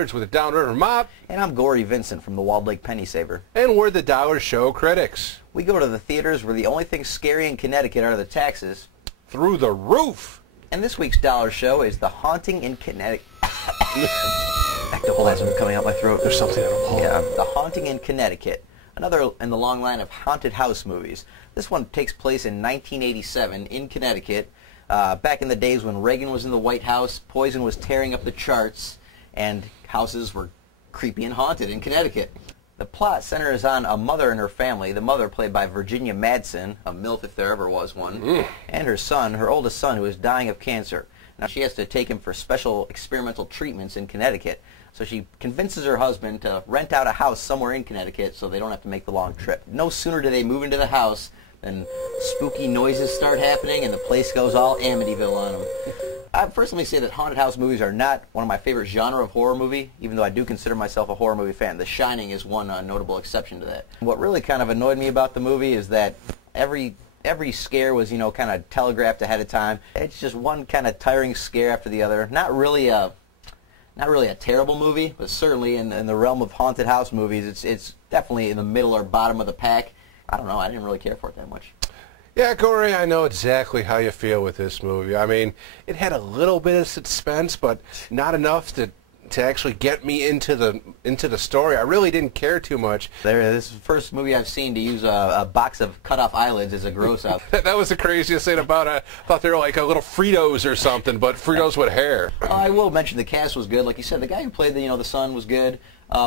Downers with a Downriver Mop. And I'm Gory Vincent from the Walled Lake Penny Saver. And we're the Dollar Show Critics. We go to the theaters where the only thing scary in Connecticut are the taxes. Through the roof. And this week's Dollar Show is The Haunting in Connecticut. Back to has been coming out my throat. There's something in a Yeah, The Haunting in Connecticut. Another in the long line of haunted house movies. This one takes place in 1987 in Connecticut. Back in the days when Reagan was in the White House, poison was tearing up the charts, and houses were creepy and haunted in Connecticut. The plot centers on a mother and her family, the mother played by Virginia Madsen, a MILF if there ever was one, and her son, her oldest son, who is dying of cancer. Now she has to take him for special experimental treatments in Connecticut. So she convinces her husband to rent out a house somewhere in Connecticut so they don't have to make the long trip. No sooner do they move into the house than spooky noises start happening and the place goes all Amityville on them. First, let me say that haunted house movies are not one of my favorite genre of horror movie, even though I do consider myself a horror movie fan. The Shining is one notable exception to that. What really kind of annoyed me about the movie is that every scare was, kind of telegraphed ahead of time. It's just one kind of tiring scare after the other. Not really a terrible movie, but certainly in the realm of haunted house movies, it's definitely in the middle or bottom of the pack. I don't know, I didn't really care for it that much. Yeah, Corey, I know exactly how you feel with this movie. I mean, it had a little bit of suspense, but not enough to actually get me into the story. I really didn't care too much. This is the first movie I've seen to use a box of cut-off eyelids as a gross-out. That was the craziest thing about it. I thought they were like a little Fritos or something, but Fritos with hair. I will mention the cast was good. Like you said, the guy who played the son was good.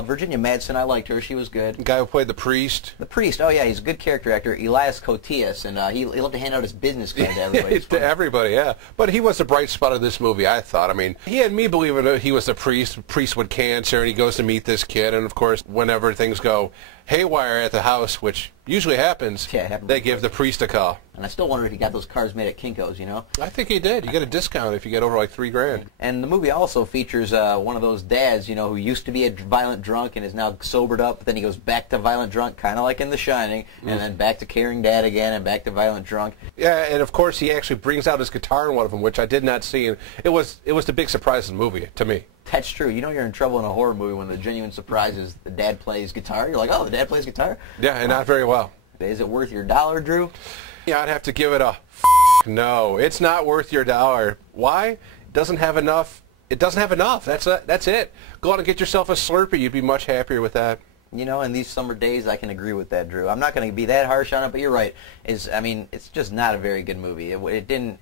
Virginia Madsen, I liked her. She was good. The guy who played the priest. The priest. Oh yeah, he's a good character actor. Elias Koteas, and he loved to hand out his business card to everybody. To everybody, yeah. But he was the bright spot of this movie, I thought. I mean, he had me believing that he was the priest with cancer, and he goes to meet this kid, and of course, whenever things go haywire at the house, which usually happens, they give the priest a call. And I still wonder if he got those cars made at Kinko's, I think he did. You get a discount if you get over like $3 grand. And the movie also features one of those dads, who used to be a violent drunk and is now sobered up, but then he goes back to violent drunk, kind of like in The Shining, and then back to caring dad again and back to violent drunk. Yeah, and of course he actually brings out his guitar in one of them, which I did not see. And it was the big surprise in the movie to me. That's true. You're in trouble in a horror movie when the genuine surprise is the dad plays guitar. You're like, oh, the dad plays guitar? Yeah, and not very well. Is it worth your dollar, Drew? Yeah, I'd have to give it a no. It's not worth your dollar. Why? It doesn't have enough. It doesn't have enough. That's it. Go out and get yourself a Slurpee. You'd be much happier with that. In these summer days, I can agree with that, Drew. I'm not going to be that harsh on it, but you're right. It's just not a very good movie. It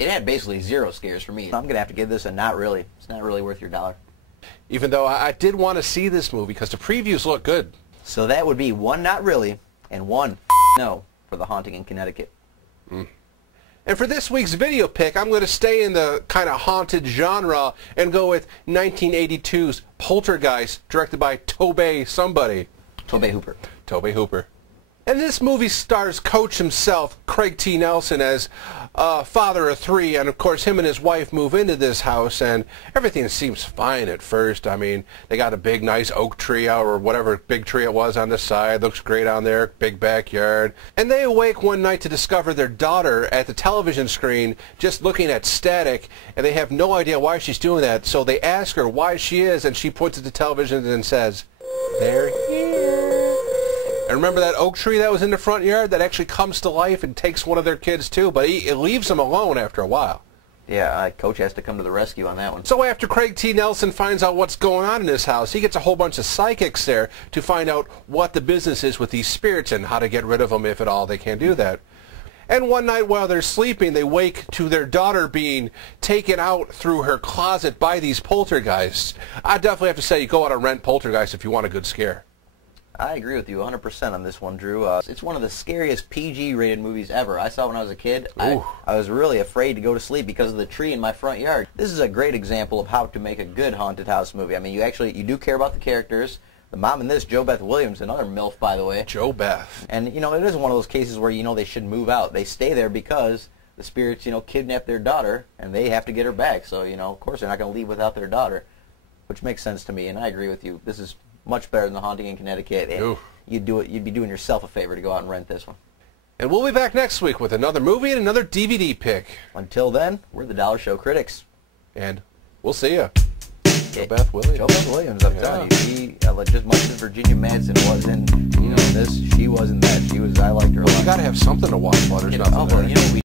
had basically zero scares for me. I'm going to have to give this a not really. It's not really worth your dollar. Even though I did want to see this movie because the previews look good. So that would be one not really and one no for The Haunting in Connecticut. And for this week's video pick, I'm going to stay in the kind of haunted genre and go with 1982's Poltergeist, directed by Tobe somebody. Tobe Hooper. Tobe Hooper. And this movie stars Coach himself, Craig T. Nelson, as father of three, and of course him and his wife move into this house, and everything seems fine at first. I mean, they got a big, nice oak tree out, or whatever big tree it was on the side. Looks great on there, big backyard. And they awake one night to discover their daughter at the television screen just looking at static, and they have no idea why she's doing that. So they ask her why she is, and she points at the television and says, "They're here." And remember that oak tree that was in the front yard that actually comes to life and takes one of their kids too, but it leaves them alone after a while. Yeah, Coach has to come to the rescue on that one. So after Craig T. Nelson finds out what's going on in this house, he gets a whole bunch of psychics there to find out what the business is with these spirits and how to get rid of them, if at all they can do that. And one night while they're sleeping, they wake to their daughter being taken out through her closet by these poltergeists. I definitely have to say, you go out and rent Poltergeist if you want a good scare. I agree with you 100% on this one, Drew. It's one of the scariest PG-rated movies ever. I saw it when I was a kid. I was really afraid to go to sleep because of the tree in my front yard. This is a great example of how to make a good haunted house movie. I mean, you do care about the characters. The mom in this, Jo Beth Williams, another MILF, by the way. Jo Beth. And, it isn't one of those cases where, they should move out. They stay there because the spirits, kidnap their daughter, and they have to get her back. So, of course they're not going to leave without their daughter, which makes sense to me, and I agree with you. This is much better than The Haunting in Connecticut. And you'd be doing yourself a favor to go out and rent this one. And we'll be back next week with another movie and another DVD pick. Until then, we're the Dollar Show Critics. And we'll see ya. JoBeth Williams. JoBeth Williams, I'm telling you, she just much as Virginia Madsen was in this, she wasn't that. I liked her a lot. You got to have something to watch while there's nothing there. You know,